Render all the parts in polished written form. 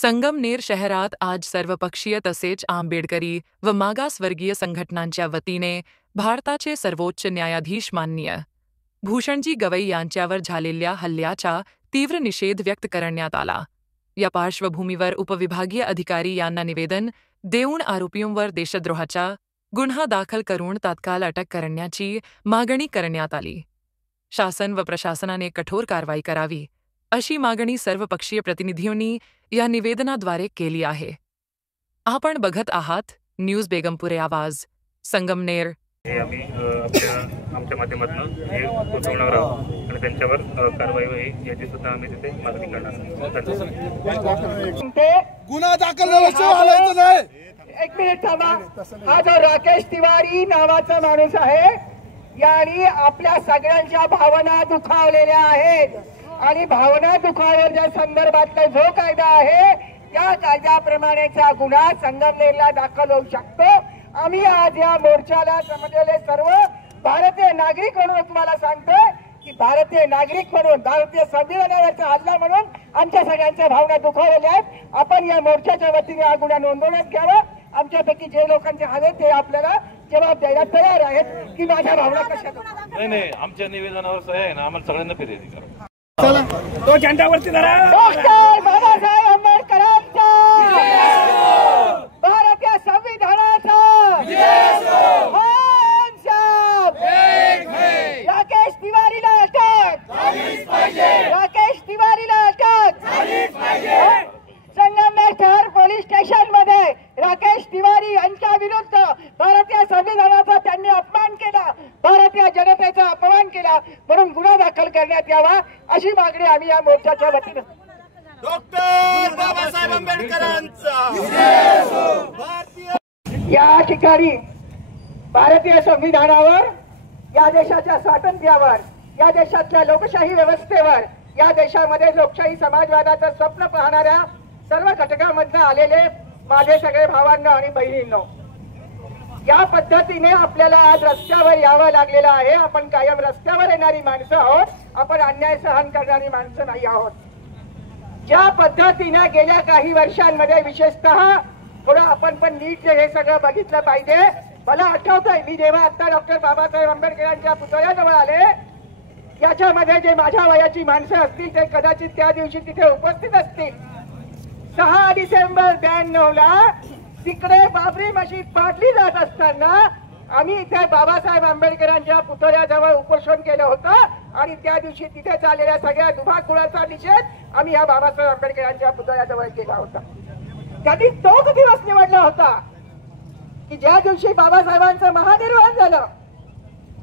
संगमनेर शहरात आज सर्वपक्षीय तसेच आंबेडकरी व मागासवर्गीय संघटनांच्या वतीने भारताचे सर्वोच्च न्यायाधीश माननीय भूषणजी गवई यांच्यावर झालेल्या हल्ल्याचा तीव्र निषेध व्यक्त करण्यात आला। या पार्श्वभूमीवर उपविभागीय अधिकारी यांना निवेदन देऊन आरोपींवर देशद्रोहाचा गुन्हा दाखल करून तात्काळ अटक करण्याची मागणी करण्यात आली। शासन व प्रशासनाने कठोर कारवाई करावी अशी मागणी सर्वपक्षीय प्रतिनिधींनी या निवेदनाद्वारे केली आहे। आपण बघत आहात न्यूज बेगमपुरे आवाज संगमनेर। आमच्या माध्यमातून हे उचलणार आहोत आणि त्यांच्यावर कारवाई होईल याची सुद्धा आम्ही तिथे मागणी करणार गुन्हा दाखल व्हायचं नाही। एक मिनिट थांबा। हा जो राकेश तिवारी नावाचा माणूस आहे याने आपल्या सगळ्यांच्या भावना दुखावलेल्या आहेत आणि भावना दुखावण्याच्या संदर्भातला जो कायदा आहे त्या कायद्याप्रमाणेचा गुन्हा संगमनेरला दाखल होऊ शकतो। आम्ही आज या मोर्चाला जमलेले सर्व भारतीय नागरिक म्हणून तुम्हाला सांगतोय की भारतीय नागरिक म्हणून भारतीय संविधानावरचा हल्ला म्हणून आमच्या सगळ्यांच्या भावना दुखावलेल्या आहेत। आपण या मोर्चाच्या वतीने हा गुन्हा नोंदवण्यात घ्यावा। आमच्यापैकी जे लोकांचे हवे ते आपल्याला जबाब द्यायला तयार आहेत की माझ्या भावना कशा। नाही आमच्या निवेदनावर सह्या आहे ना, आम्हाला सगळ्यांना फिर्यादी करा। चला तो झेंडावरती धरा। डॉक्टर बाबासाहेब आंबेडकरांचा भारतीय संविधानाचा राकेश तिवारीला अटक, राकेश तिवारीला अटक। संगमनेर शहर पोलीस स्टेशन मध्ये राकेश तिवारी यांच्या विरुद्ध भारतीय संविधानाचा त्यांनी अपमान केला, भारतीय जनतेचा अपमान केला म्हणून गुन्हा दाखल करण्यात यावा अशी मागणी आम्ही या मोर्चाच्या वतीने डॉक्टर बाबासाहेब आंबेडकरांचा या ठिकाणी भारतीय संविधानावर, या देशाच्या स्वातंत्र्यावर, या देशातल्या लोकशाही व्यवस्थेवर, या देशामध्ये लोकशाही समाजवादाचं स्वप्न पाहणाऱ्या सर्व घटकांमधून आलेले माझे सगळे भावांनो आणि बहिणींनो, या पद्धतीने आपल्याला आज रस्त्यावर यावं लागलेलं आहे। आपण कायम रस्त्यावर येणारी माणसं आहोत, आपण अन्याय सहन करणारी माणसं नाही आहोत। ज्या पद्धतीने गेल्या काही वर्षांमध्ये विशेषतः थोडं आपण पण नीट हे सगळं बघितलं पाहिजे। मला आठवतंय मी जेव्हा आता डॉक्टर बाबासाहेब आंबेडकरांच्या पुतळ्याजवळ आले, याच्यामध्ये जे माझ्या वयाची माणसं असतील ते कदाचित त्या दिवशी तिथे उपस्थित असतील। 6 डिसेंबर 92 ला तिकडे बाबरी मशीद पाडली जात असताना आम्ही इथे बाबासाहेब आंबेडकरांच्या पुतळ्याजवळ उपोषण केलं होतं आणि त्या दिवशी तिथे चाललेल्या सगळ्या दुभागुळाचा निषेध आम्ही या बाबासाहेब आंबेडकरांच्या पुतळ्याजवळ केला होता। त्यांनी तोच दिवस निवडला होता की ज्या दिवशी बाबासाहेबांचं महानिर्वाण झालं।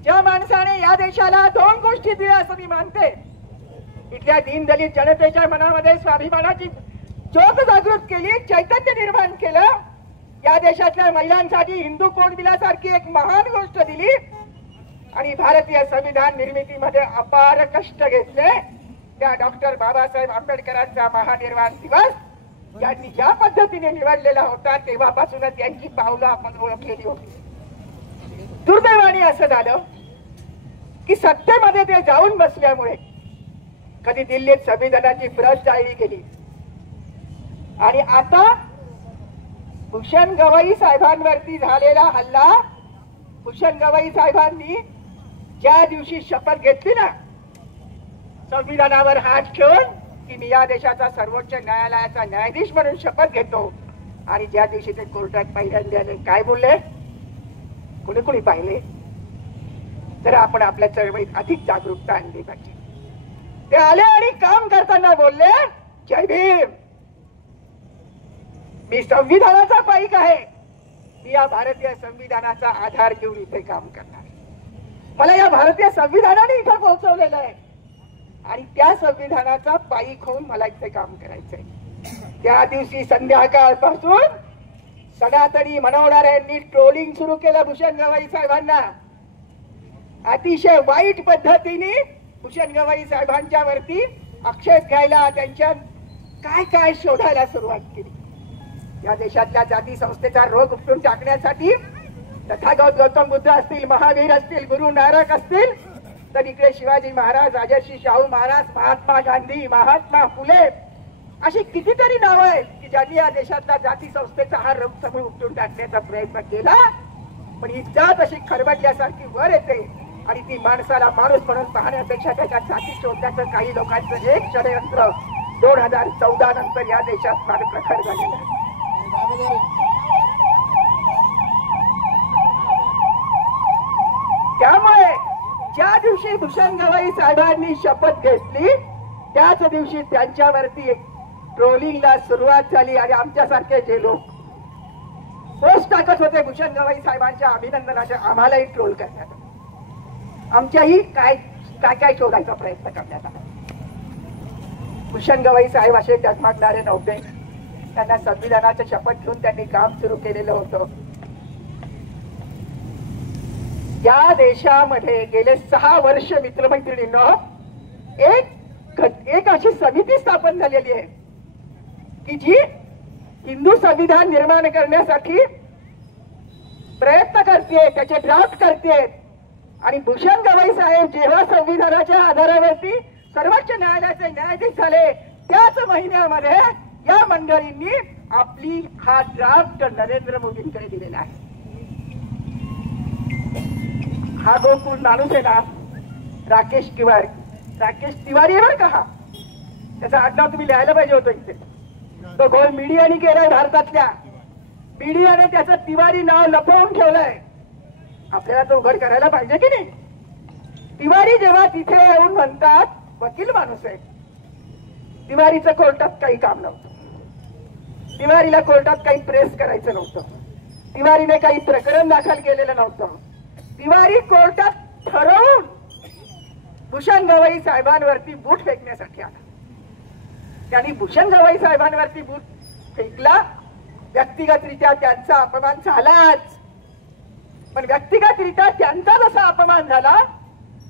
ज्या माणसाने या देशाला 2 गोष्टी दिल्या असं मी मानते, इथल्या दीनदलित जनतेच्या मनामध्ये स्वाभिमानाची ज्योत जागृत केली, चैतन्य निर्माण केलं, या देशातल्या महिलांसाठी हिंदू कोड बिलासारखी एक महान गोष्ट दिली आणि भारतीय संविधान निर्मितीमध्ये अपार कष्ट घेतले। त्या डॉक्टर बाबासाहेब आंबेडकरांचा महानिर्वाण दिवस यांनी ज्या पद्धतीने निवडलेला होता तेव्हापासूनच यांची पावलं आपण ओळखलेली होती। दुर्दैवाने असं झालं की सत्तेमध्ये ते जाऊन बसल्यामुळे कधी दिल्लीत संविधानाची प्रत जारी केली आणि आता भूषण गवई साहेबांवरती झालेला हल्ला, भूषण गवई साहेबांनी ज्या दिवशी शपथ घेतली ना संविधानावर हात ठेवून की मी या देशाचा सर्वोच्च न्यायालयाचा न्यायाधीश म्हणून शपथ घेतो, आणि ज्या दिवशी ते कोर्टात पहिल्यांदा काय बोलले, कुणी कुणी पाहिले तर आपण आपल्या चळवळीत अधिक जागरूकता आणली पाहिजे। ते आले आणि काम करताना बोलले, जय भीम, मी संविधानाचा पाईक आहे, मी या भारतीय संविधानाचा आधार घेऊन इथे काम करणार, मला या भारतीय संविधानाने इथे पोहोचवलेलं आहे आणि त्या संविधानाचा पाईक होऊन मला इथे काम करायचंय। त्या दिवशी संध्याकाळपासून सनातनी मनवणाऱ्यांनी ट्रोलिंग सुरू केलं भूषण गवई साहेबांना। अतिशय वाईट पद्धतीने भूषण गवई साहेबांच्या वरती आक्षेप घ्यायला, त्यांच्या काय काय शोधायला सुरुवात केली। या देशातल्या जाती संस्थेचा रोग उपटून टाकण्यासाठी तथागत गौतम बुद्ध असतील, महावीर असतील, गुरु नानक असतील, तर इकडे शिवाजी महाराज, राजर्षी शाहू महाराज, महात्मा गांधी, महात्मा फुले अशी कितीतरी नावं आहेत की ज्यांनी या देशातला जाती संस्थेचा हा समूळ उपटून टाकण्याचा प्रयत्न केला, पण ही जात अशी खरबडल्यासारखी वर येते आणि ती माणसाला माणूस म्हणून पाहण्यापेक्षा त्याच्या जाती शोधण्याचं काही लोकांचं एक षडयंत्र 2014 नंतर या देशात फार प्रखर झालेलं आहे. त्यामुळे ज्या दिवशी भूषण गवई साहेबांनी शपथ घेतली त्याच दिवशी त्यांच्यावरती ट्रोलिंगला सुरुवात झाली आणि आमच्यासारखे जे लोक पोस्ट टाकत होते भूषण गवई साहेबांच्या अभिनंदनाच्या, आम्हालाही ट्रोल करण्यात आलं, आमच्याही काय काय काय शोधायचा प्रयत्न करण्यात आला. भूषण गवई साहेब असे डगमगणारे नव्हते. त्यांना संविधानाच्या शपथ घेऊन त्यांनी काम सुरू केलेलं होतं. या देशामध्ये गेले 6 वर्ष मित्रमैत्रिणींनो एक अशी समिती स्थापन झालेली आहे की जी हिंदू संविधान निर्माण करण्यासाठी प्रयत्न करते, त्याचे ड्राफ्ट करते. आणि भूषण गवई साहेब जेव्हा संविधानाच्या आधारावरती सर्वोच्च न्यायालयाचे न्यायाधीश झाले त्याच महिन्यामध्ये या मंडळींनी आपली हा ड्राफ्ट नरेंद्र मोदींकडे दिलेला आहे. हा जो माणूस आहे ना राकेश तिवारी आहे बरं का, हा त्याचा आडनाव तुम्ही लिहायला पाहिजे होतं इथे. तो घोळ मीडियाने केलाय, भारतातल्या मीडियाने त्याचं तिवारी नाव लपवून ठेवलंय. आपल्याला तो उघड करायला पाहिजे की नाही. तिवारी जेव्हा तिथे येऊन म्हणतात, वकील माणूस आहे, तिवारीचं कोर्टात काही काम नव्हतं, तिवारीला कोर्टात काही प्रेस करायचं नव्हतं, तिवारीने काही प्रकरण दाखल केलेलं नव्हतं. तिवारी कोर्टात ठरवून भूषण गवई साहेबांवरती बूट फेकण्यासाठी आला. त्यांनी भूषण गवई साहेबांवरती बूट फेकला. व्यक्तिगतरित्या त्यांचा अपमान झालाच, पण व्यक्तिगतरित्या त्यांचा जसा अपमान झाला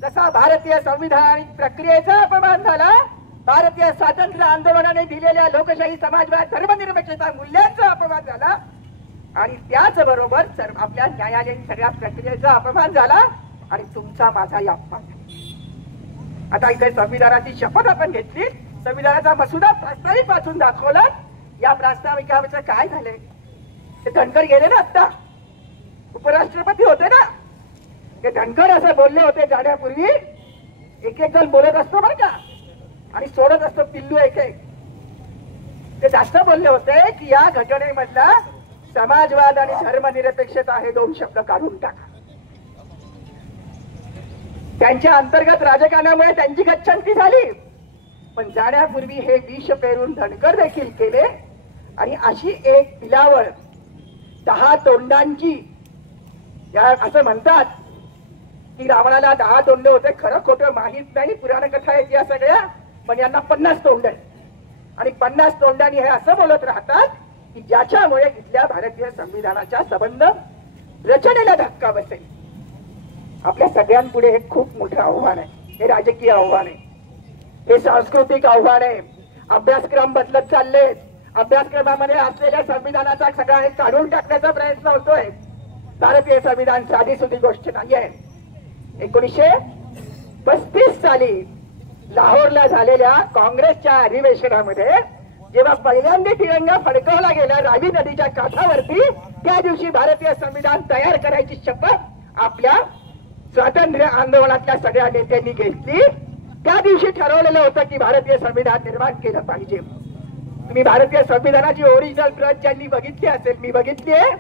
जसा भारतीय संविधानिक प्रक्रियेचा अपमान झाला, भारतीय स्वातंत्र्य आंदोलनाने दिलेल्या लोकशाही, समाजवाद, धर्मनिरपेक्षता मूल्यांचा अपमान झाला आणि त्याचबरोबर आपल्या न्यायालयीन सगळ्या प्रक्रियेचा अपमान झाला आणि तुमचा माझाही अपमान. आता इथे संविधानाची शपथ आपण घेतली, संविधानाचा मसुदा प्रास्ताविक वाचून दाखवला. या प्रास्ताविकाचं काय झाले ते धनकर गेले ना, आता उपराष्ट्रपती होते ना, ते धनकर असं बोलले होते जाण्यापूर्वी, एक जण बोलत असतो बरं का आणि सोडत असतो पिल्लू एक. ते जास्त बोलले होते की या घटनेमधला समाजवाद आणि धर्मनिरपेक्षता हे 2 शब्द काढून टाका. त्यांच्या अंतर्गत राजकारणामुळे त्यांची गच्छंती झाली, पण जाण्यापूर्वी हे विष पेरून धनकर देखील केले. आणि अशी एक पिलावळ 10 तोंडांची, असं म्हणतात की रावणाला 10 तोंड होते, खरं खोटं माहित नाही, पुराण कथा आहेत या सगळ्या, पण यांना 50 तोंड आहेत आणि 50 तोंडांनी हे असं बोलत राहतात की ज्याच्यामुळे इथल्या भारतीय संविधानाच्या संबंध रचनेला धक्का बसेल. आपल्या सगळ्यांपुढे हे खूप मोठं आव्हान आहे. हे राजकीय आव्हान आहे, हे सांस्कृतिक आव्हान आहे. अभ्यासक्रम बदलत चाललेत, अभ्यासक्रमामध्ये असलेल्या संविधानाचा सगळा हे काढून टाकण्याचा प्रयत्न होतोय. भारतीय संविधान साधीसुधी गोष्ट नाहीये. 1935 साली लाहोरला झालेल्या काँग्रेसच्या अधिवेशनामध्ये जेव्हा पहिल्यांदा तिरंगा फडकवला गेला रावी नदीच्या काठावरती, त्या दिवशी भारतीय संविधान तयार करायची शपथ आपल्या स्वातंत्र्य आंदोलनातल्या सगळ्या नेत्यांनी घेतली. त्या दिवशी ठरवलेलं होतं की भारतीय संविधान निर्माण केलं पाहिजे. तुम्ही भारतीय संविधानाची ओरिजिनल प्रत ज्यांनी बघितली असेल, मी बघितली आहे,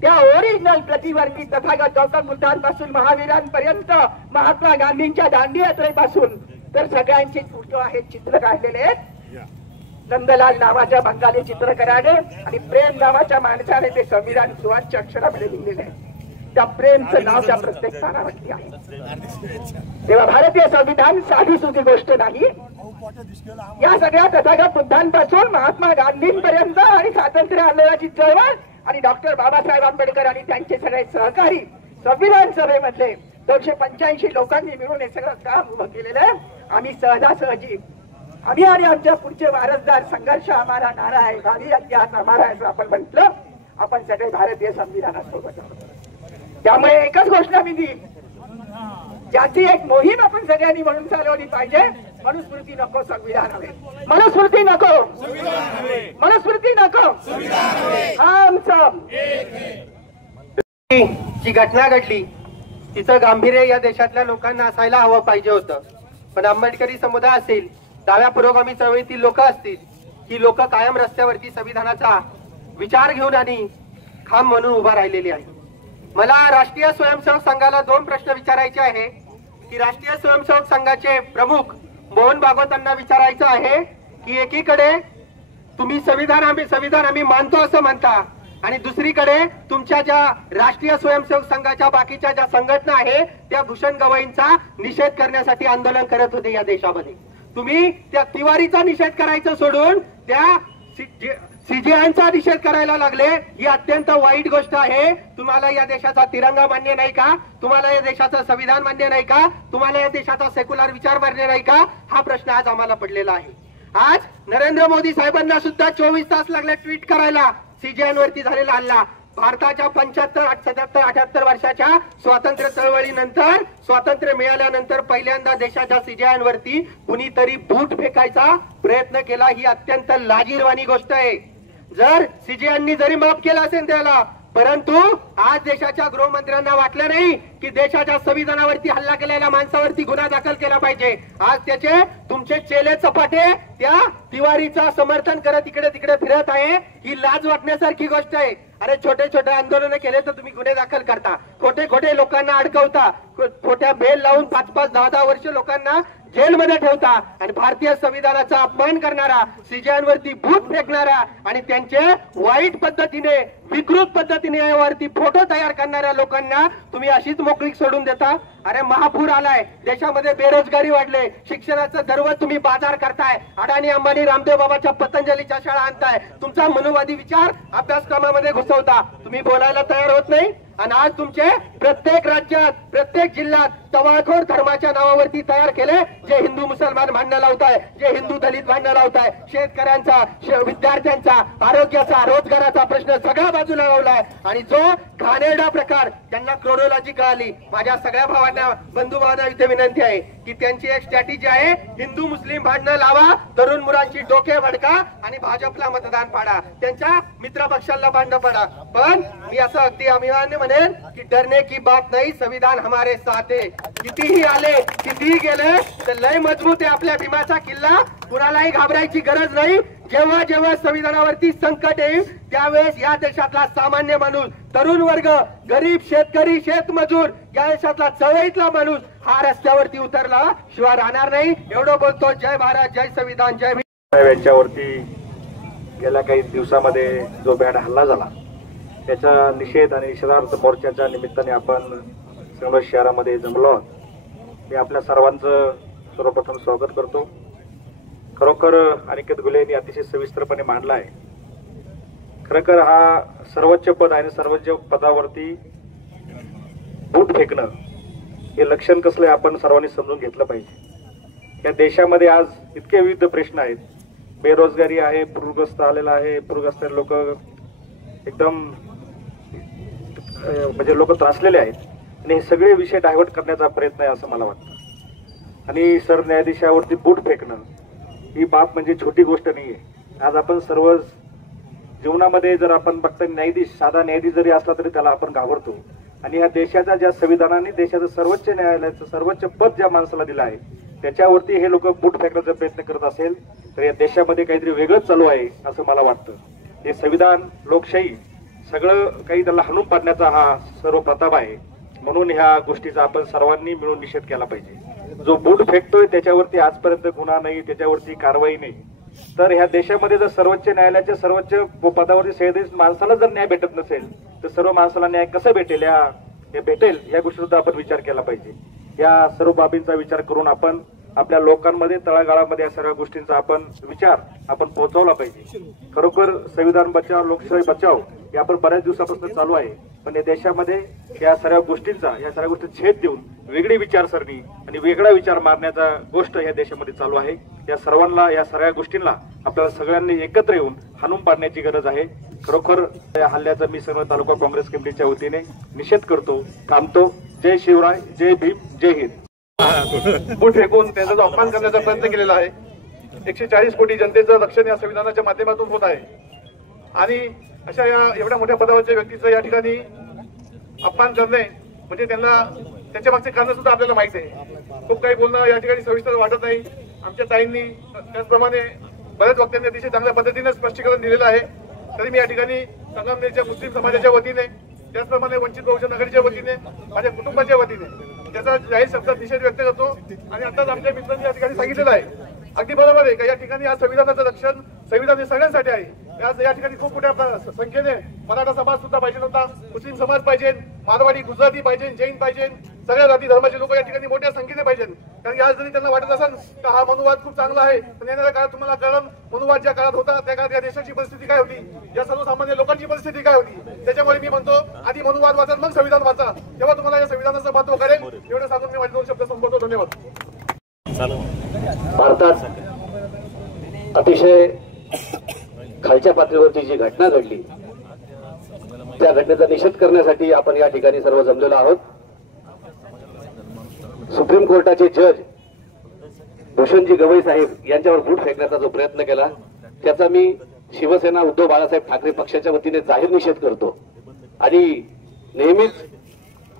त्या ओरिजिनल प्रतीवरती तथागत गौतम बुद्धांपासून महावीरांपर्यंत, महात्मा गांधींच्या दांडी यात्रेपासून तर सगळ्यांची फोटो आहेत, चित्र काढलेले आहेत. नंदलाल नावाच्या बंगाली चित्रकाराने आणि प्रेम नावाच्या माणसाने ते संविधान सुवाच्य अक्षरामध्ये लिहिलेले आहे. त्या प्रेमचं नाव त्या प्रत्येक स्थानावरती आहे. तेव्हा भारतीय संविधान साधीसुधी गोष्ट नाही. या सगळ्या तथागत बुद्धांपासून महात्मा गांधींपर्यंत आणि स्वातंत्र्य आंदोलनाची चळवळ आणि डॉक्टर बाबासाहेब आंबेडकर आणि त्यांचे सगळे सहकारी संविधान सभेमधले 285 लोकांनी मिळून हे सगळं काम उभं केलेलं आहे. आम्ही सहजासहजी आम्ही आणि आमच्या पुढचे वारसदार, संघर्ष हमारा नारा आहे, भावी इतिहास हमारा आहे असं आपण म्हटलं. आपण सगळे भारतीय संविधानासोबत आहोत. त्यामुळे एकच घोषणा मी देईन, ज्याची एक मोहीम आपण सगळ्यांनी म्हणून चालवली पाहिजे. मनुस्मृती नको, संविधान हवे. मनुस्मृती नको, मनुस्मृती जी घटना घडली तिचं गांभीर्य या देशातल्या लोकांना असायला हवं पाहिजे होतं. पण आंबेडकरी समुदाय असेल, डाव्या पुरोगामी चळवळीतील लोक असतील, ही लोक कायम रस्त्यावरती संविधानाचा विचार घेऊन आणि खांब म्हणून उभा राहिलेली आहे. मला राष्ट्रीय स्वयंसेवक संघाला 2 प्रश्न विचारायचे आहे की राष्ट्रीय स्वयंसेवक संघाचे प्रमुख मोहन भागवतांना विचारायचं आहे की एकीकडे तुम्ही संविधान आम्ही मानतो असं म्हणता आणि दुसरीकडे तुमच्या ज्या राष्ट्रीय स्वयंसेवक संघाच्या बाकीच्या ज्या संघटना आहे त्या भूषण गवईंचा निषेध करण्यासाठी आंदोलन करत होते या देशामध्ये. तुम्ही त्या तिवारीचा निषेध करायचं सोडून त्या सीजेआयचा निषेध करायला लागले. ही अत्यंत वाईट गोष्ट आहे. तुम्हाला या देशाचा तिरंगा मान्य नाही का? तुम्हाला या देशाचं संविधान मान्य नाही का? तुम्हाला या देशाचा सेक्युलर विचार मान्य नाही का? हा प्रश्न आज आम्हाला पडलेला आहे. आज नरेंद्र मोदी साहेबांना सुद्धा 24 तास लागले ट्विट करायला सीजेआयवरती झालेला हल्ला. भारताच्या 75, 77, 78 वर्षाच्या स्वातंत्र्य चळवळीनंतर, स्वातंत्र्य मिळाल्यानंतर पहिल्यांदा देशाच्या सीजेआयवरती कुणीतरी बूट फेकायचा प्रयत्न केला. ही अत्यंत लाजिरवाणी गोष्ट आहे. जर सीजेआयनी जरी माफ केला असेल त्याला, परंतु आज देशाच्या गृहमंत्र्यांना वाटलं नाही की देशाच्या संविधानावरती हल्ला केलेल्या माणसावरती गुन्हा दाखल केला पाहिजे. आज त्याचे तुमचे चेले चपाटे त्या तिवारीचं समर्थन करत इकडे तिकडे फिरत आहे. ही लाज वाटण्यासारखी गोष्ट आहे. अरे छोटे छोटे आंदोलन केले तर तुम्ही गुन्हे दाखल करता, खोटे खोटे लोकांना अडकवता, खोट्या बेल लावून 5-5, 10-10 वर्ष लोकांना जेलमध्ये ठेवता आणि भारतीय संविधानाचा अपमान करणारा, सीजेआयवरती बूट फेकणारा आणि त्यांचे वाईट पद्धतीने, विकृत पद्धतीने यावरती फोटो तयार करणाऱ्या लोकांना तुम्ही अशीच मोकळीक सोडून देता. अरे महापूर आलाय, देशामध्ये बेरोजगारी वाढले, शिक्षणाचं दररोज तुम्ही बाजार करताय, अडाणी अंबानी रामदेव बाबाच्या पतंजलीच्या शाळा आणताय, तुमचा मनोवादी विचार अभ्यासक्रमामध्ये घुसवता. तुम्ही बोलायला तयार होत नाही आणि आज तुमचे प्रत्येक राज्यात, प्रत्येक जिल्ह्यात टवाळखोर धर्माच्या नावावरती तयार केले, जे हिंदू मुसलमान भांडणं लावताय, जे हिंदू दलित भांडणं लावताय, शेतकऱ्यांचा, विद्यार्थ्यांचा, आरोग्याचा, रोजगाराचा प्रश्न सगळा बाजूला लावलाय. आणि जो घाणेरडा प्रकार त्यांना क्रोनॉलॉजी कळाली. माझ्या सगळ्या भावांना, बंधू भावांना इथे विनंती आहे की त्यांची एक स्ट्रॅटेजी आहे, हिंदू मुस्लिम भांडणं लावा, तरुण मुलांची डोके भडका आणि भाजपला मतदान पाडा, त्यांच्या मित्र पक्षाला भांडण पाडा. पण मी असं अगदी अभिमान्य म्हणेन की डरने की बात नाही, संविधान हमारे साथ है. कितीही आले, कितीही गेले तर लय मजबूत आहे आपल्या भीमाचा किल्ला. कुणालाही घाबरायची गरज नाही. जेव्हा जेव्हा संविधानावरती संकट येईल त्यावेळेस या देशातला सामान्य माणूस, तरुण वर्ग, गरीब, शेतकरी, शेतमजूर, या देशातला चळवळीतला माणूस हा रस्त्यावरती उतरला शिवाय राहणार नाही. एवढं बोलतो. जय भारत, जय संविधान, जय भीम. यांच्यावरती गेल्या काही दिवसामध्ये जो बॅड हल्ला झाला त्याचा निषेध आणि निषेधार्थ मोर्चाच्या निमित्ताने आपण संघ शहरामध्ये जमलो आहोत. मी आपल्या सर्वांचं सर्वप्रथम स्वागत करतो. खरोखर अनिकेत गुले यांनी अतिशय सविस्तरपणे मांडला आहे. खरोखर हा सर्वोच्च पद आहे. सर्वोच्च पदावरती बूट फेकणं हे लक्षण कसलं आहे आपण सर्वांनी समजून घेतलं पाहिजे. या देशामध्ये आज इतके विविध प्रश्न आहेत. बेरोजगारी आहे, पूरग्रस्त आलेला आहे, पूरग्रस्त लोक एकदम म्हणजे लोक त्रासलेले आहेत आणि हे सगळे विषय डायव्हर्ट करण्याचा प्रयत्न आहे असं मला वाटतं. आणि सरन्यायाधीशावरती बूट फेकणं ही बाब म्हणजे छोटी गोष्ट नाहीये. आज आपण सर्व जीवनामध्ये जर आपण बघता न्यायाधीश, साधा न्यायाधीश जरी असला तरी त्याला आपण घाबरतो. आणि ह्या देशाच्या ज्या संविधानाने देशाचं सर्वोच्च न्यायालयाचं सर्वोच्च पद ज्या माणसाला दिलं आहे त्याच्यावरती हे लोक बूट फेकण्याचा प्रयत्न करत असेल तर या देशामध्ये काहीतरी वेगळंच चालू आहे असं मला वाटतं. हे संविधान, लोकशाही सगळं काही त्याला हाणून पाडण्याचा हा सर्व प्रताप आहे. म्हणून ह्या गोष्टीचा आपण सर्वांनी मिळून निषेध केला पाहिजे. जो बूट फेकतोय त्याच्यावरती आजपर्यंत गुन्हा नाही, त्याच्यावरती कारवाई नाही. तर ह्या देशामध्ये जर सर्वोच्च न्यायालयाच्या सर्वोच्च पदावरती सह्याद्रीश माणसाला जर न्याय भेटत नसेल तर सर्व माणसाला न्याय कसं भेटेल, हे भेटेल या गोष्टीचा आपण विचार केला पाहिजे. या सर्व बाबींचा विचार करून आपण आपल्या लोकांमध्ये, तळागाळामध्ये या सर्व गोष्टींचा आपण विचार आपण पोहोचवला पाहिजे. खरोखर संविधान बचाव, लोकशाही बचाव हे आपण बऱ्याच दिवसापासून चालू आहे. पण या देशामध्ये या सर्व गोष्टींचा, या सर्व गोष्टी छेद देऊन वेगळी विचारसरणी आणि वेगळा विचार मारण्याचा गोष्ट या देशामध्ये चालू आहे. या सर्वांना, या सगळ्या गोष्टींना आपल्याला सगळ्यांनी एकत्र येऊन हाणून पाडण्याची गरज आहे. खरोखर या हल्ल्याचा मी सर्व तालुका काँग्रेस कमिटीच्या वतीने निषेध करतो, थांबतो. जय शिवराय, जय भीम, जय हिंद. बूट फेकून त्यांचा जो अपमान करण्याचा प्रयत्न केलेला आहे. 140 कोटी जनतेचं रक्षण या संविधानाच्या माध्यमातून होत आहे. आणि अशा या एवढ्या मोठ्या पदावरच्या व्यक्तीचं या ठिकाणी अपमान करणे म्हणजे त्यांना त्याच्या मागचे कारण सुद्धा आपल्याला माहिती आहे. खूप काही बोलणं या ठिकाणी सविस्तर वाटत नाही. आमच्या ताईंनी त्याचप्रमाणे बऱ्याच वक्त्यांनी अतिशय चांगल्या पद्धतीने स्पष्टीकरण दिलेलं आहे. तरी मी या ठिकाणी संगमनेरच्या मुस्लिम समाजाच्या वतीने त्याचप्रमाणे वंचित बहुजन आघाडीच्या वतीने माझ्या कुटुंबाच्या वतीने त्याचा जाहीर शब्दात निषेध व्यक्त करतो. आणि आताच आमच्या मित्रांनी या ठिकाणी सांगितलेलं आहे, अगदी बरोबर आहे का या ठिकाणी आज संविधानाचं रक्षण संविधान हे सगळ्यांसाठी आहे. आज या ठिकाणी खूप मोठ्या संख्येने मराठा समाज सुद्धा पाहिजे होता, मुस्लिम समाज पाहिजे, मारवाडी गुजराती पाहिजे, जैन पाहिजे, सगळ्या जाती धर्माचे लोक या ठिकाणी मोठ्या संख्येने पाहिजे. कारण की आज जरी त्यांना वाटत असेल का हा मनुवाद खूप चांगला आहे, पण येणाऱ्या काळात तुम्हाला कळलं मनुवाद ज्या काळात होता त्या काळात या देशाची परिस्थिती काय होती, या सर्वसामान्य लोकांची परिस्थिती काय होती. त्याच्यामुळे मी म्हणतो आधी मनुवाद वाचा मग संविधान वाचा, तेव्हा तुम्हाला या संविधानाचं महत्व कळेल. एवढं सांगून मी माझे 2 शब्द संपवतो. धन्यवाद. भारतात अतिशय खालच्या पातळीवरची जी घटना घडली त्या घटनेचा निषेध करण्यासाठी आपण या ठिकाणी सर्व जमलेलो आहोत. सुप्रीम कोर्टाचे जज भूषणजी गवई साहेब यांच्यावर बूट फेकण्याचा जो प्रयत्न केला त्याचा मी शिवसेना उद्धव बाळासाहेब ठाकरे पक्षाच्या वतीने जाहीर निषेध करतो. आणि नेहमीच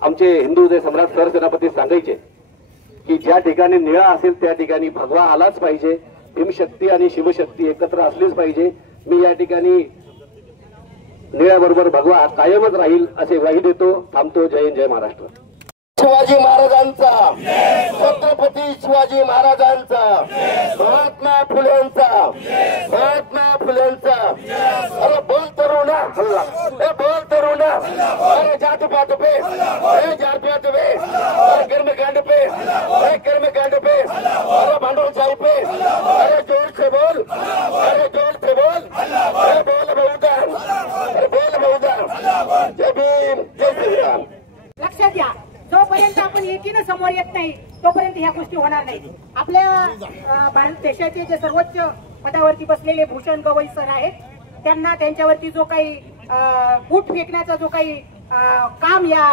आमचे हिंदू हृदय सम्राट सरसेनापती सांगायचे की ज्या ठिकाणी निळा असेल त्या ठिकाणी भगवा आलाच पाहिजे, भीमशक्ती आणि शिवशक्ती एकत्र असलीच पाहिजे. मी या ठिकाणी निळ्याबरोबर भगवा कायमच राहील असे ग्वाही देतो. थांबतो. जय हिंद, जय महाराष्ट्र. शिवाजी महाराजांचा, छत्रपती शिवाजी महाराजांचा, महात्मा फुलेंचा, महात्मा फुलेंचा. अरे बोल तरुणा, ए बोल तरुणा, अरे जात पात पे, ए जात पात पे, अरे कर्म कांड पे, ए कर्म कांड पे, अरे भांडवल चाल पे, अरे जोर से बोल, अरे जोर से बोल, अरे बोल बहुदा, अरे बोल बहुदा. जय भीम, जय श्रीराम. लक्षात घ्या, जोपर्यंत आपण एकीनं समोर येत नाही तोपर्यंत ह्या गोष्टी होणार नाही. आपल्या भारत देशाचे जे सर्वोच्च पदावरती बसलेले भूषण गवई सर आहेत त्यांना त्यांच्यावरती जो काही बूट फेकण्याचा जो काही काम या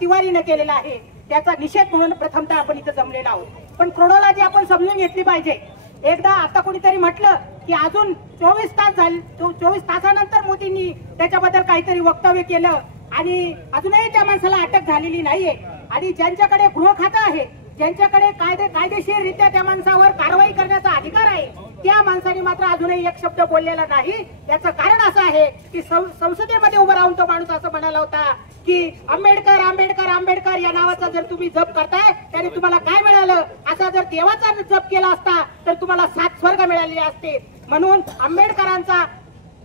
तिवारीनं केलेला आहे त्याचा निषेध म्हणून प्रथमतः आपण इथं जमलेलो आहोत. पण क्रोनॉलॉजी आपण समजून घेतली पाहिजे. एकदा आता कोणीतरी म्हटलं की अजून 24 तास झाले, 24 तासानंतर मोदींनी त्याच्याबद्दल काहीतरी वक्तव्य केलं आणि अजूनही त्या माणसाला अटक झालेली नाहीये. आणि ज्यांच्याकडे गृह खातं आहे, ज्यांच्याकडे कायदेशीररित्या त्या माणसावर कारवाई करण्याचा अधिकार आहे त्या माणसाने मात्र अजूनही एक शब्द बोललेला नाही. याचं कारण असं आहे की संसदेमध्ये उभं राहून तो माणूस असं म्हणाला होता की आंबेडकर आंबेडकर आंबेडकर या नावाचा जर तुम्ही जप करताय त्याने तुम्हाला काय मिळालं, असा जर देवाचा जप केला असता तर तुम्हाला 7 स्वर्ग मिळालेले असते. म्हणून आंबेडकरांचा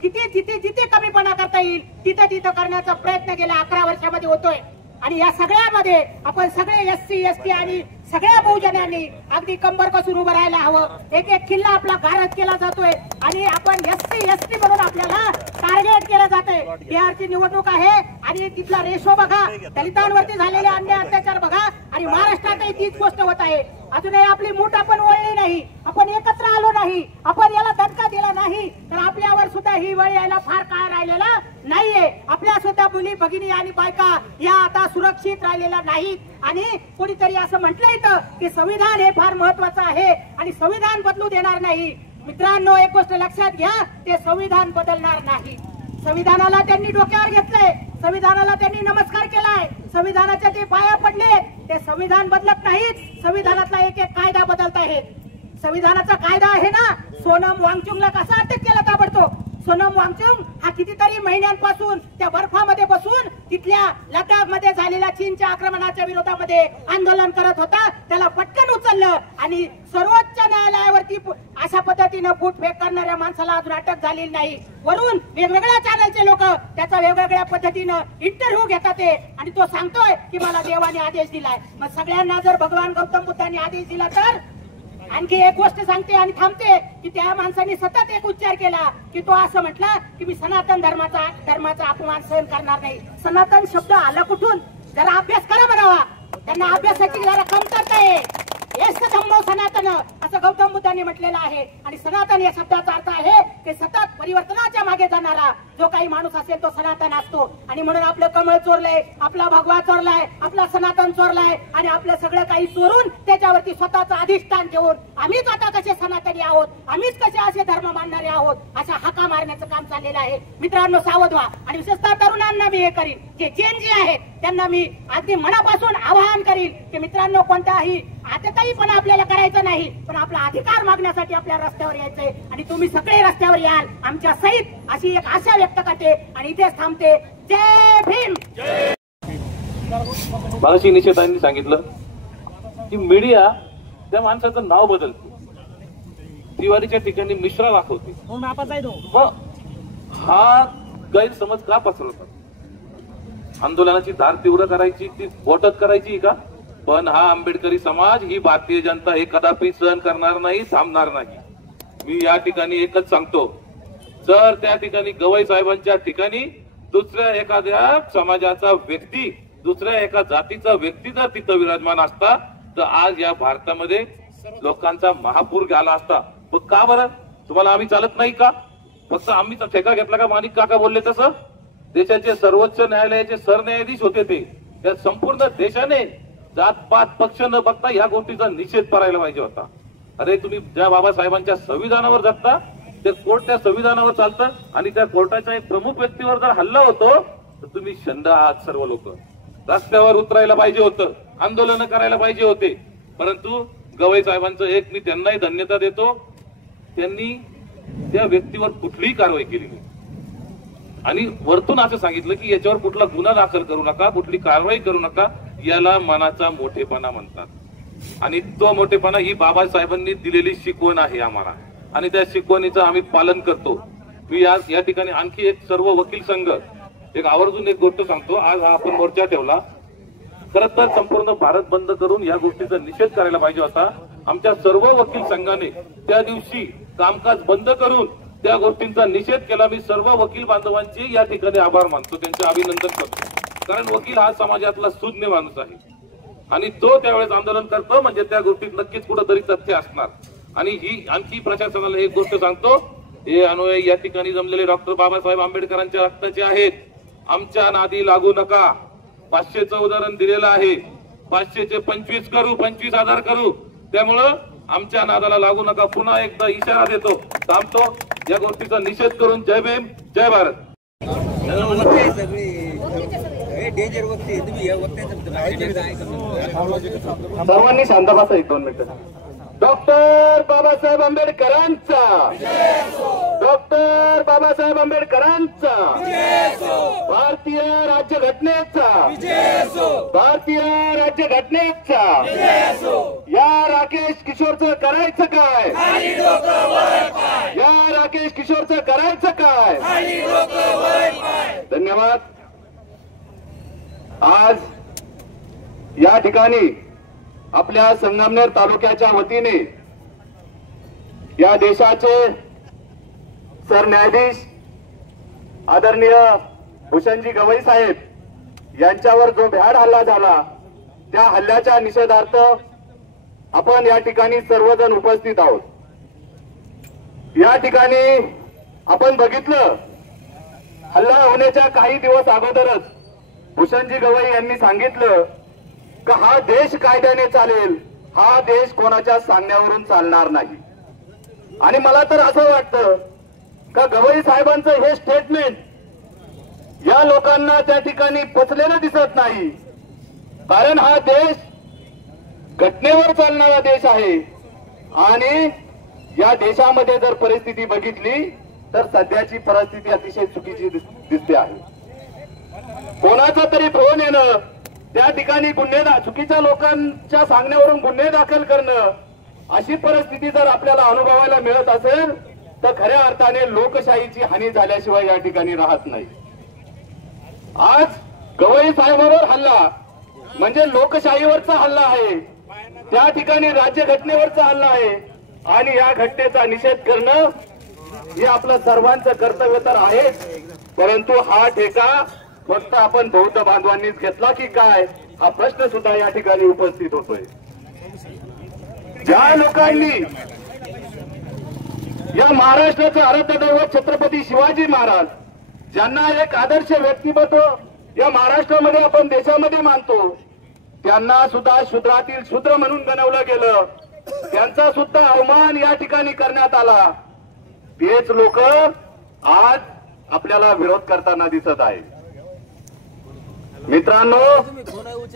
जिथे कमीपणा करता येईल तिथं करण्याचा प्रयत्न गेल्या 11 वर्षामध्ये होतोय. आणि या सगळ्यामध्ये आपण सगळे SC ST आणि सगळ्या बहुजनांनी अगदी कंबर कसून उभं राहायला हवं. एक एक किल्ला आपला गारद केला जातोय आणि आपण SC ST म्हणून आपल्याला टार्गेट केलं जातंय. बिहारची निवडणूक आहे आणि तिथला रेशो बघा, दलितांवरती झालेले अन्याय अत्याचार बघा आणि महाराष्ट्रातही तीच गोष्ट होत आहे. अजूनही आपली मूठ आपण वळली नाही, आपण एकत्र आलो नाही, आपण याला दणका दिला नाही तर आपल्यावर सुद्धा ही वेळ यायला फार काळ राहिलेला नाहीये. आपल्या सुद्धा मुली भगिनी आणि बायका या आता सुरक्षित राहिलेल्या नाहीत. आणि कोणीतरी असं म्हटलं इथं की संविधान हे फार महत्वाचं आहे आणि संविधान बदलू देणार नाही. मित्रांनो, एक गोष्ट लक्षात घ्या, ते संविधान बदलणार नाही. संविधानाला त्यांनी डोक्यावर घेतलंय, संविधानाला त्यांनी नमस्कार केलाय, संविधानाच्या ते पाया पडले, ते संविधान बदलत नाहीत. संविधानातला एक एक कायदा बदलत आहेत. संविधानाचा कायदा आहे ना, सोनम वांगचुकला कसा अटक केला ताबडतोब. सोनम वांगचुक हा कितीतरी महिन्यांपासून त्या बर्फामध्ये बसून तिथल्या लडाख मध्ये झालेल्या चीनच्या आक्रमणाच्या विरोधामध्ये आंदोलन करत होता. त्याला पटकन उचललं आणि सर्वोच्च न्यायालयावरती अशा पद्धतीनं बूट फेक करणाऱ्या माणसाला अजून अटक झालेली नाही. वरून वेगवेगळ्या चॅनलचे लोक त्याचा वेगवेगळ्या पद्धतीनं इंटरव्ह्यू घेतात आणि तो सांगतोय की मला देवाने आदेश दिलाय. मग सगळ्यांना जर भगवान गौतम बुद्धांनी आदेश दिला तर आणखी एक गोष्ट सांगते आणि थांबते की त्या माणसाने सतत एक उच्चार केला की तो असं म्हटला की मी सनातन धर्माचा अपमान सहन करणार नाही. सनातन शब्द आला कुठून? जरा अभ्यास करा म्हणावा. त्यांना अभ्यासाची जरा कमतरता आहे. एस धम्मो सनातन असं गौतम बुद्धांनी म्हटलेलं आहे. आणि सनातन या शब्दाचा अर्थ आहे की सतत परिवर्तनाच्या मागे जाणारा जो काही माणूस असेल तो सनातन असतो. आणि म्हणून आपलं कमळ चोरलंय, आपला भगवा चोरलाय, आपला सनातन चोरलाय आणि आपलं सगळं काही चोरून त्याच्यावरती स्वतःचं अधिष्ठान ठेवून आम्हीच आता कसे सनातनी आहोत, आम्हीच कसे असे धर्म मानणारे आहोत अशा हाका मारण्याचं काम चाललेलं आहे. मित्रांनो, सावध व्हा. आणि विशेषतः तरुणांना मी हे करीन, जे जेनजी आहेत त्यांना मी अगदी मनापासून आवाहन करीन की मित्रांनो, कोणताही आताही पण आपल्याला करायचं नाही, पण आपला अधिकार मागण्यासाठी आपल्या रस्त्यावर यायचंय. आणि तुम्ही सगळे रस्त्यावर याल आमच्या सहित अशी एक आशा व्यक्त करते आणि इथेच थांबते. जय भीम. मागाशी निषेधांनी सांगितलं की मीडिया त्या माणसाचं नाव बदलते, दिवाळीच्या ठिकाणी मिश्रा दाखवते. हा गैरसमज का पसरवतात? आंदोलनाची धार तीव्र करायची, ती बोटत करायची का? पण हा आंबेडकरी समाज, ही भारतीय जनता हे कदापि सहन करणार नाही, थांबणार नाही. मी या ठिकाणी एकच सांगतो, जर त्या ठिकाणी गवई साहेबांच्या ठिकाणी दुसऱ्या एखाद्या समाजाचा व्यक्ती, दुसऱ्या एका जातीचा व्यक्ती जर तिथं विराजमान असता तर आज या भारतामध्ये लोकांचा महापूर गेला असता. मग का बरं? तुम्हाला आम्ही चालत नाही का? फक्त आम्हीच ठेका घेतला का? माणिक काका बोलले तसं. देशाचे सर्वोच्च न्यायालयाचे सरन्यायाधीश होते ते. त्या संपूर्ण देशाने जातपात पक्ष न बघता या गोष्टीचा निषेध करायला पाहिजे होता. अरे तुम्ही ज्या बाबासाहेबांच्या संविधानावर जगता, ते कोर्ट त्या संविधानावर चालतं आणि त्या कोर्टाच्या एक प्रमुख व्यक्तीवर जर हल्ला होतो तर तुम्ही शंड आहात. सर्व लोक रस्त्यावर उतरायला पाहिजे होतं, आंदोलन करायला पाहिजे होते. परंतु गवई साहेबांचं एक मी त्यांनाही धन्यता देतो, त्यांनी त्या व्यक्तीवर कुठलीही कारवाई केली नाही आणि वरतून असं सांगितलं की याच्यावर कुठला गुन्हा दाखल करू नका, कुठली कारवाई करू नका. याला मनाचा मोठेपणा म्हणतात. आणि तो मोठेपणा ही बाबासाहेबांनी दिलेली शिकवण आहे आम्हाला आणि त्या शिकवणीचं आम्ही पालन करतो. मी या ठिकाणी आणखी एक सर्व वकील संघ एक आवर्जून एक गोष्ट सांगतो. आज हा आपण मोर्चा ठेवला, खरं तर संपूर्ण भारत बंद करून या गोष्टीचा निषेध करायला पाहिजे होता. आमच्या सर्व वकील संघाने त्या दिवशी कामकाज बंद करून त्या गोष्टींचा निषेध केला. मी सर्व वकील बांधवांचे या ठिकाणी आभार मानतो, त्यांचे अभिनंदन करतो. कारण वकील हा समाजातला सुज्ञ माणूस आहे आणि तो त्यावेळेस आंदोलन करतो म्हणजे त्या गोष्टीत नक्कीच कुठंतरी तथ्य असणार. आणि ही आणखी प्रशासनाला एक गोष्ट सांगतो, हे अनुयायी या ठिकाणी जमलेले डॉक्टर बाबासाहेब आंबेडकरांच्या रक्ताचे आहेत. आमच्या नादी लागू नका. 500चं उदाहरण दिलेलं आहे. 500चे 25 करू, 25,000 करू. त्यामुळं आमच्या नादाला लागू नका. पुन्हा एकदा इशारा देतो, थांबतो. या गोष्टीचा निषेध करून जय भीम, जय भारत. सर्वांनी शांत बसा 1-2 मिनिटं. डॉक्टर बाबासाहेब आंबेडकरांचा, डॉक्टर बाबासाहेब आंबेडकरांचा, भारतीय राज्यघटनेचा, भारतीय राज्यघटनेचा. या राकेश किशोरचं करायचं काय? या राकेश किशोरचं करायचं काय? धन्यवाद. आज या ठिकाणी आपल्या संगमनेर तालुक्याच्या वतीने या देशाचे सरन्यायाधीश आदरणीय भूषणजी गवई साहेब यांच्यावर जो भ्याड हल्ला झाला, त्या हल्ल्याच्या निषेधार्थ आपण या ठिकाणी सर्वजण उपस्थित आहोत. या ठिकाणी आपण बघितलं, हल्ला होण्याच्या काही दिवस अगोदरच भूषणजी गवई यांनी सांगितलं का हा देश कायद्याने चालेल, हा देश कोणाच्या सांगण्यावरून चालणार नाही. आणि मला तर असं वाटतं का गवई साहेबांचं हे स्टेटमेंट या लोकांना त्या ठिकाणी पचलेलं दिसत नाही. कारण हा देश घटनेवर चालणारा देश आहे आणि या देशामध्ये जर परिस्थिती बघितली तर सध्याची परिस्थिती अतिशय चुकीची दिसते आहे. कोणाचा तरी फोन येणं, त्या ठिकाणी चुकीच्या लोकांच्या सांगण्यावरून गुन्हे दाखल करणं, अशी परिस्थिती जर आपल्याला अनुभवायला मिळत असेल तर खऱ्या अर्थाने लोकशाहीची हानी झाल्याशिवाय या ठिकाणी राहत नाही. आज गवई साहेबांवर हल्ला म्हणजे लोकशाहीवरचा हल्ला आहे, त्या ठिकाणी राज्यघटनेवरचा हल्ला आहे आणि या घटनेचा निषेध करणं हे आपलं सर्वांचं कर्तव्य तर आहे. परंतु हा ठेका फक्त आपण बौद्ध बांधवांनीच घेतला की काय, हा प्रश्न सुद्धा या ठिकाणी उपस्थित होतोय. ज्या लोकांनी या महाराष्ट्राचं आराध्य दैवत छत्रपती शिवाजी महाराज, ज्यांना एक आदर्श व्यक्तिमत्व या महाराष्ट्रामध्ये आपण देशामध्ये मानतो, त्यांना सुद्धा शूद्रातील शूद्र म्हणून गणवलं गेलं, त्यांचा सुद्धा अवमान या ठिकाणी करण्यात आला. तेच लोक आज आपल्याला विरोध करताना दिसत आहे. मित्रांनो,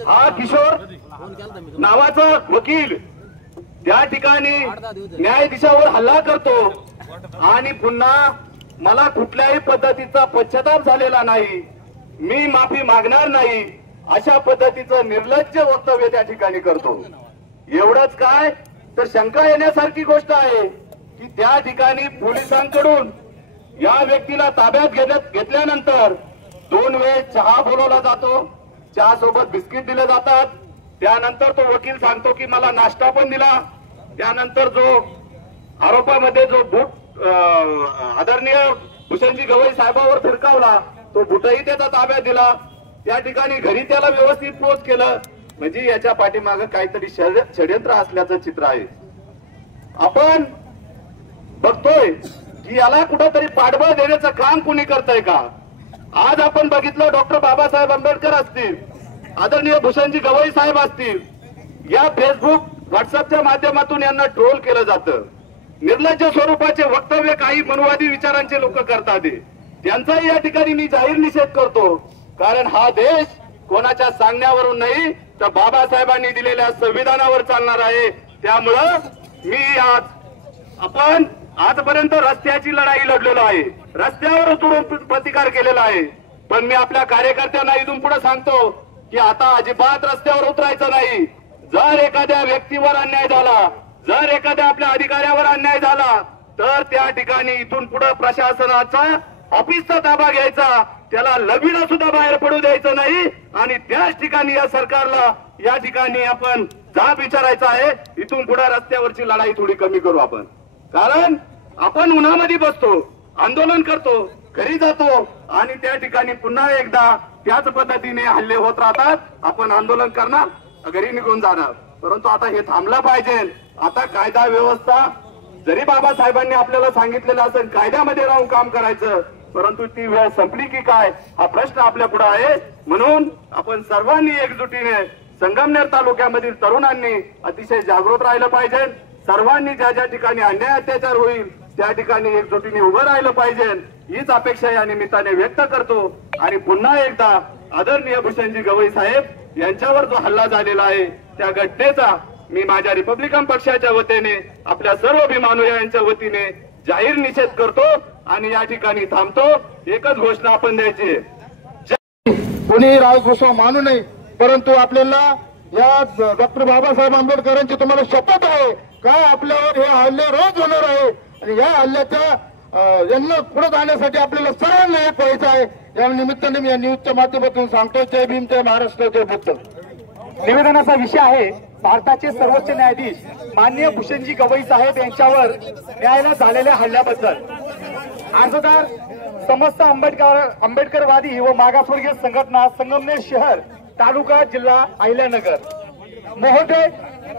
हा किशोर नावाचा वकील त्या ठिकाणी न्यायाधीशावर हल्ला करतो आणि पुन्हा मला कुठल्याही पद्धतीचा पश्चाताप झालेला नाही, मी माफी मागणार नाही, अशा पद्धतीचं निर्लज्ज वक्तव्य त्या ठिकाणी करतो. एवढंच काय तर शंका येण्यासारखी गोष्ट आहे की त्या ठिकाणी पोलिसांकडून या व्यक्तीला ताब्यात घेतल्यानंतर 2 वेळेस चहा बोलवला जातो, चहा सोबत बिस्किट दिले जातात. त्यानंतर तो वकील सांगतो की मला नाश्ता पण दिला. त्यानंतर जो आरोपामध्ये जो बूट आदरणीय भूषणजी गवई साहेबांवर फिरकावला, तो बूटही त्याचा ताब्यात दिला. त्या ठिकाणी घरी त्याला व्यवस्थित पोच केलं. म्हणजे याच्या पाठीमागे काहीतरी षड्यंत्र असल्याचं चित्र आहे. आपण बघतोय की याला कुठंतरी पाठबळ देण्याचं काम कुणी करतंय का? आज आपण बघितलं, डॉक्टर बाबासाहेब आंबेडकर असतील, आदरणीय भूषणजी गवई साहेब असतील, या फेसबुक व्हॉट्सअपच्या माध्यमातून यांना ट्रोल केलं जातं. निर्लज्ज स्वरूपाचे वक्तव्य काही मनुवादी विचारांचे लोक करतात. त्यांचाही या ठिकाणी मी जाहीर निषेध करतो. कारण हा देश कोणाच्या सांगण्यावरून नाही तर बाबासाहेबांनी दिलेल्या संविधानावर चालणार आहे. त्यामुळं मी आपण आजपर्यंत रस्त्याची लढाई लढलेलो आहे, रस्त्यावर उतरून प्रतिकार केलेला आहे. पण मी आपल्या कार्यकर्त्यांना इथून पुढे सांगतो की आता अजिबात रस्त्यावर उतरायचं नाही. जर एखाद्या व्यक्तीवर अन्याय झाला, जर एखाद्या आपल्या अधिकाऱ्यावर अन्याय झाला तर त्या ठिकाणी इथून पुढे प्रशासनाचा ऑफिसचा ताबा घ्यायचा, त्याला लघवीला सुद्धा बाहेर पडू द्यायचं नाही. आणि त्याच ठिकाणी या सरकारला या ठिकाणी आपण जाब विचारायचा आहे. इथून पुढे रस्त्यावरची लढाई थोडी कमी करू आपण. कारण आपण उन्हामध्ये बसतो, आंदोलन करतो, घरी जातो आणि त्या ठिकाणी पुन्हा एकदा त्याच पद्धतीने हल्ले होत राहतात. आपण आंदोलन करणार, घरी निघून जाणार. परंतु आता हे थांबलं पाहिजे. आता कायदा व्यवस्था, जरी बाबासाहेबांनी आपल्याला सांगितलेलं असेल कायद्यामध्ये राहून काम करायचं, परंतु ती वेळ संपली की काय हा प्रश्न आपल्या पुढे आहे. म्हणून आपण सर्वांनी एकजुटीने संगमनेर तालुक्यामधील तरुणांनी अतिशय जागृत राहिलं पाहिजे. सर्वांनी ज्या ज्या ठिकाणी अन्याय अत्याचार होईल त्या ठिकाणी एकजुटीने उभं राहिलं पाहिजे, हीच अपेक्षा या निमित्ताने व्यक्त करतो. आणि पुन्हा एकदा आदरणीय भूषणजी गवई साहेब यांच्यावर जो हल्ला झालेला आहे त्या घटनेचा मी माझ्या रिपब्लिकन पक्षाच्या वतीने, आपल्या सर्व भीमानुयायांच्या वतीने जाहीर निषेध करतो आणि या ठिकाणी थांबतो. एकच घोषणा आपण द्यायची, कोणी राजघोषणा मानू नये, परंतु आपल्याला या डॉक्टर बाबासाहेब आंबेडकरांची तुम्हाला शपथ आहे का आपल्यावर हे हल्ले रोज होणार आहे. आणि या हल्ल्याच्या यांना पुढे जाण्यासाठी आपल्याला सर्वांना एक व्हायचं आहे. या निमित्ताने मी या न्यूजच्या माध्यमातून सांगतो, जय भीम, जय महाराष्ट्र, जय बुद्ध. निवेदनाचा विषय आहे भारताचे सर्वोच्च न्यायाधीश माननीय भूषणजी गवई साहेब यांच्यावर न्यायालयात झालेल्या हल्ल्याबद्दल. अर्जदार समस्त आंबेडकरवादी व मागासवर्गीय संघटना, संगमनेर शहर, तालुका, जिल्हा अहिल्यानगर. महोदय,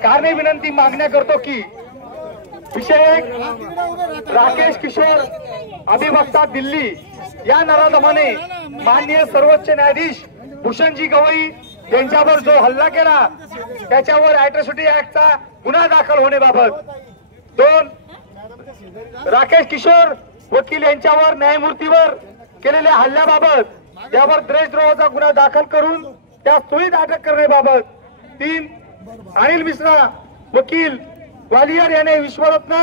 कारणे विनंती मागण्या करतो की विषय राकेश किशोर अधिवक्ता दिल्ली या नराधमाने माननीय सर्वोच्च न्यायाधीश भूषणजी गवई यांच्यावर जो हल्ला केला त्याच्यावर अॅट्रॉसिटी ऍक्टचा गुन्हा दाखल होण्याबाबत. 2. राकेश किशोर वकील यांच्यावर न्यायमूर्तीवर केलेल्या हल्ल्याबाबत त्यावर देशद्रोहाचा गुन्हा दाखल करून त्यास त्वरित अटक करण्याबाबत. 3. अनिल मिश्रा वकील ग्वालियर याने विश्वरत्न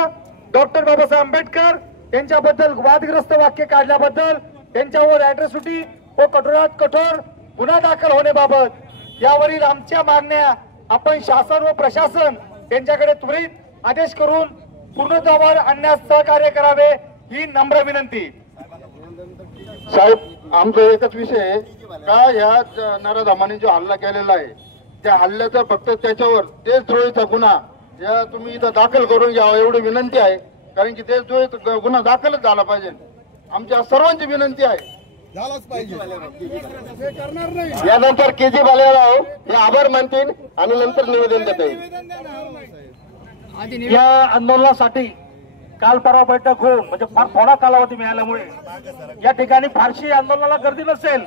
डॉक्टर बाबासाहेब आंबेडकर यांच्याबद्दल वादग्रस्त वाक्य काढल्याबद्दल त्यांच्यावर अॅट्रॉसिटी व कठोरात कठोर गुन्हा दाखल होण्याबाबत. यावरील आमच्या मागण्या आपण शासन व प्रशासन यांच्याकडे त्वरित आदेश करून पूर्णत्वावर आणण्यास सहकार्य करावे ही नम्र विनंती. साहेब, आमचा एकच विषय आहे का या नराधमाने जो हल्ला केलेला आहे त्या हल्ल्याचा फक्त त्याच्यावर देशद्रोहीचा गुन्हा या तुम्ही इथं दाखल करून घ्यावा एवढी विनंती आहे. कारण की देशद्रोही गुन्हा दाखलच झाला पाहिजे. आमच्या सर्वांची विनंती आहे. झालाच पाहिजे. यानंतर के जी बालेराव हे आभार मानतील आणि नंतर निवेदन देता येईल. या आंदोलनासाठी काल परवा बैठक होऊन म्हणजे फार थोडा कालावधी मिळाल्यामुळे या ठिकाणी फारशी आंदोलनाला गर्दी नसेल,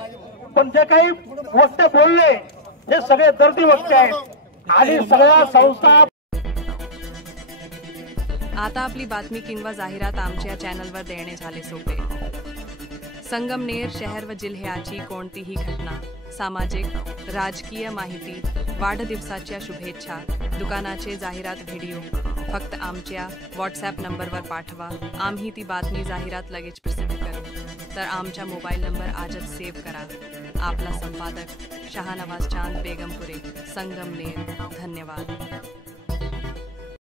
पण जे काही वक्ते बोलले हे सगळे दर्दी वक्ते आहेत आणि सगळ्या संस्था. आता आपली बातमी किंवा जाहिरात आमच्या चॅनलवर देणे झाले सोपे. संगमनेर शहर व जिल्ह्याची कोणतीही घटना, सामाजिक राजकीय माहिती, वाढदिवसाच्या शुभेच्छा, दुकानाचे जाहिरात व्हिडिओ फक्त आमच्या व्हॉट्सॲप नंबरवर पाठवा. आम्ही ती बातमी जाहिरात लगेच प्रसिद्ध करू. तर आमचा मोबाईल नंबर आजच सेव्ह करा. आपला संपादक शाहनवाज चांद बेगमपुरे, संगमनेर. धन्यवाद.